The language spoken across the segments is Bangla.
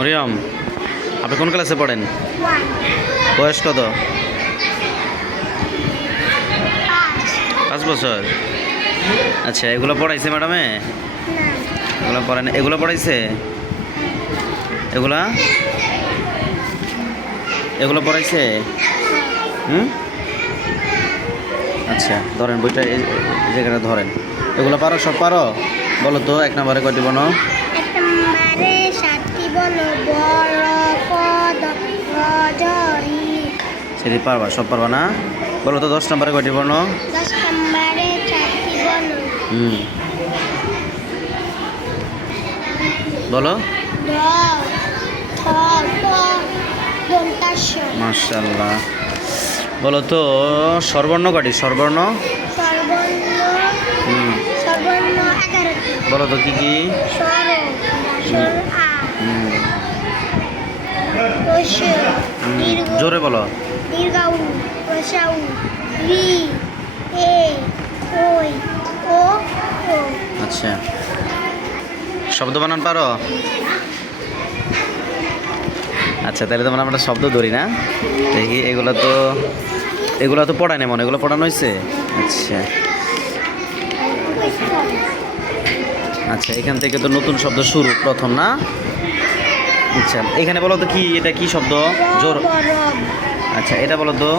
মরিয়ম, আপনি কোন ক্লাসে পড়েন? বয়স কত? 5 বছর। আচ্ছা, এগুলো পড়াইছে ম্যাডামে? এগুলো পড়েন, এগুলো পড়াইছে? এগুলা এগুলো পড়াইছে? আচ্ছা, ধরেন বইটা, এই জায়গাটা ধরেন। এগুলো পারো, সব পারো? বলো তো 1 নম্বরে কয়টি বর্ণ? 1 নম্বরে 7টি বর্ণ, বড় পদ রজরি। সেটি পারবা, সব পারবা না? বলো তো 10 নম্বরে কয়টি বর্ণ? 10 নম্বরে 4টি বর্ণ, বলো। ড থ প দন্তাস্য। মাশাআল্লাহ। বলো তো স্বরবর্ণ কয়টি? স্বরবর্ণ সর্বর্ণ সর্বর্ণ 11টি। বলো তো কি কি? স্বর, স্বর আ, রস্য, দীর্ঘ, জোরে বলো। দীর্ঘাউ, রসাউ, রি, এ, ওই, ও, ও। আচ্ছা, শব্দ বানান পারো? আচ্ছা, তাহলে তো আমরা শব্দ ধরি না। দেখি, এগুলো তো পড়ায় না মনে, এগুলো পড়ানো হয়েছে? আচ্ছা আচ্ছা, এখান থেকে তো নতুন শব্দ শুরু, প্রথম না? আচ্ছা, এখানে বলো তো কি, এটা কি শব্দ? জোর। রব, আচ্ছা, এটা বলো তো।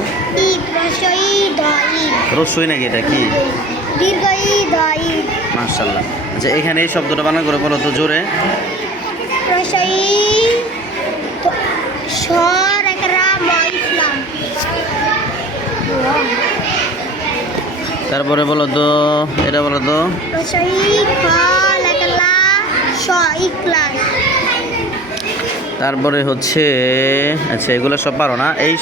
ঈদ, রস্য ই, দ ই, রস্যই নাকি? এটা কি? দীর্ঘ ই, দ ই। মাশাআল্লাহ। আচ্ছা, এখানে এই শব্দটা বানান করে বলো তো জোরে। রস্য ই, স্বর একরা ম, ইসলাম। তারপরে বলো তো, এটা বলো তো। রস্য ই, খ একলা স, ইখলাস। তারপরে হচ্ছে, আচ্ছা, এগুলো সব পারো না? এই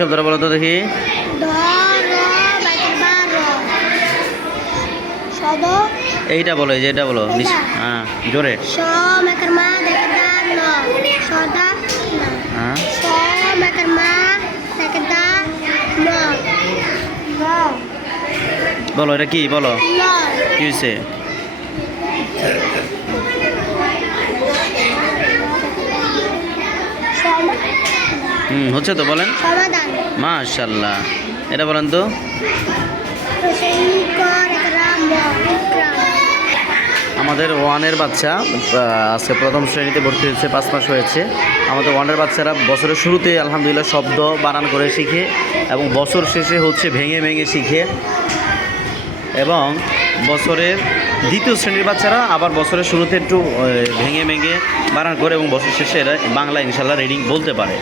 শব্দটা বলো তো দেখি। ধ র একবা র, সদ, এইটা বলো, এই যে এটা বলো। এটা? হ্যাঁ, জোরে। স মেকার মা দেখদা ন, সদা না। হ্যাঁ, স মেকার মা দেখদা ন, র, বলো, এটা কি? বলো, ল। কি হয়েছে? হচ্ছে তো, বলেন। সমাধান। মাশাআল্লাহ। এটা বলেন তো। রসই কর একরা ম, ইকরাম। আমাদের 1-এর বাচ্চা আজকে প্রথম শ্রেণীতে ভর্তি হয়েছে, 5 মাস হয়েছে। আমাদের 1-এর বাচ্চারা বছরের শুরুতে আলহামদুলিল্লাহ শব্দ বানান করে শিখে, এবং বছর শেষে হচ্ছে ভেঙে ভেঙে শিখে, এবং বছরের 2য় শ্রেণীর বাচ্চারা আবার বছরের শুরুতে একটু ভেঙে ভেঙে বানান করে, এবং বছর শেষে এরা বাংলা ইনশাল্লাহ রিডিং বলতে পারে।